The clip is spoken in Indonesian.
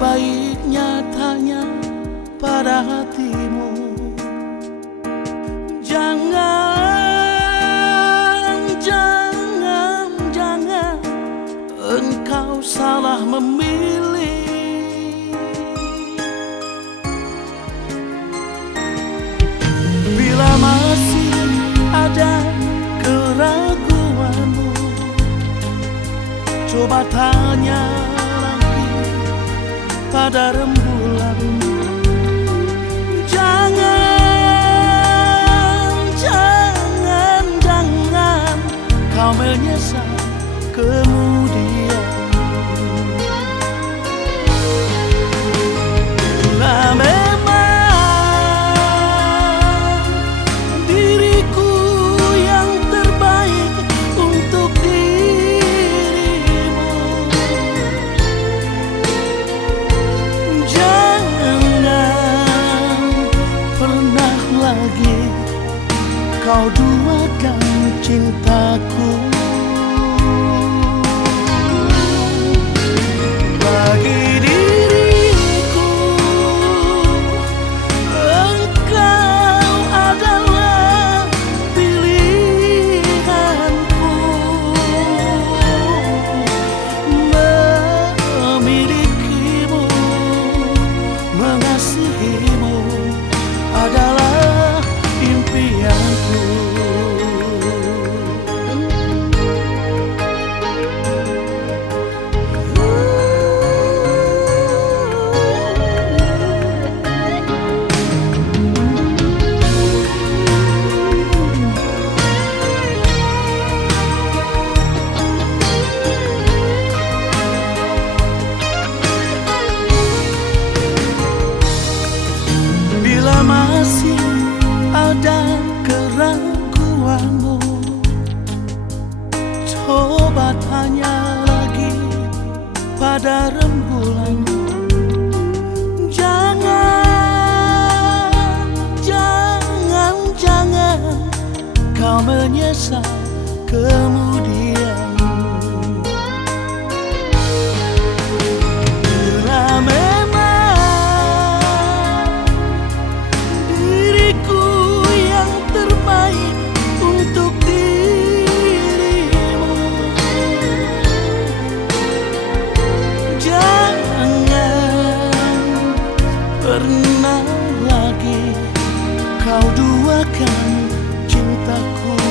Sebaiknya tanya pada hatimu, jangan engkau salah memilih. Bila masih ada keraguanmu, coba tanya lagi pada rembulan. Jangan kau menyesal kemudian. Nah, memang diriku yang terbaik untuk dirimu. Jangan pernah lagi kau duakan cintaku. Bagi diriku, engkau adalah pilihanku. Memilikimu, mengasihimu adalah impianku. Bila masih ada keraguanmu, coba tanya lagi pada rembulan. Jangan kau menyesal kemudian. Pernah lagi kau duakan cintaku.